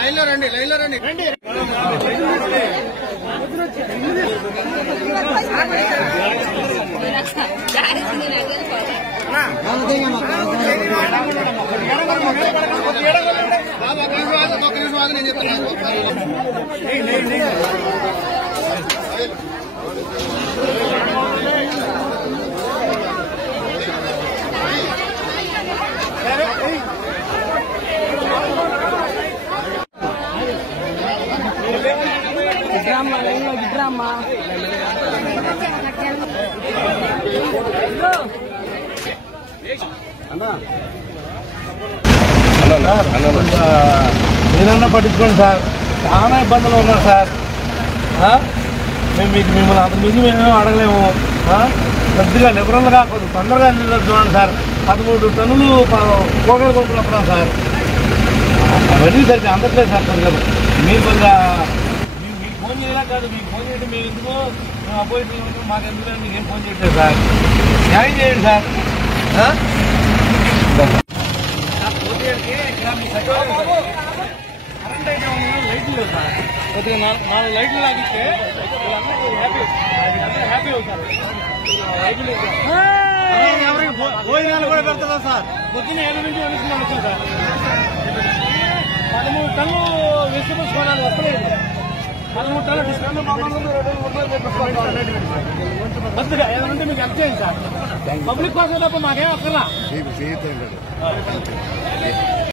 లైన్లో రండి నేను చెప్తాను. విగ్రహమ్మా మీరన్నా పట్టించుకోండి సార్, చాలా ఇబ్బందులు ఉన్నారు సార్. మేము మిమ్మల్ని అంత మించి మేమేమో అడగలేము. కొద్దిగా నిపుణులుగా కొద్దిగా తొందరగా చూడండి సార్. 13 టన్నులు పోగలు కొనుక్కున్నాం సార్. అవన్నీ సరిగ్గా అందట్లేదు సార్. కొద్దిగా మీరు కొద్దిగా మీకు ఫోన్ చేయలా కాదు, మీకు ఫోన్ చేయడం మేము ఎందుకు మేము అపోజిట్ మాకు ఎందుకు మీకు ఏం ఫోన్ చేయట్లేదు సార్. న్యాయం చేయండి సార్. కరెంట్ అయితే లైట్లు లేవు సార్. కొద్దిగా 4 లైట్లు లాగిస్తే వీళ్ళందరూ హ్యాపీ అవుతారు. భోజనాలు కూడా పెడతారా సార్? పొద్దున్న 7 నుంచి 8 వచ్చాం సార్. 13 టన్నులు వెజిటబుల్స్ కొనాలి, వస్తలేదు. 13 టన్నులు డిస్కౌంట్ కొద్దిగా ఏదంటే మీకు హెల్ప్ చేయండి సార్. పబ్లిక్ కోసం తప్ప మాకేం అక్కర్లా.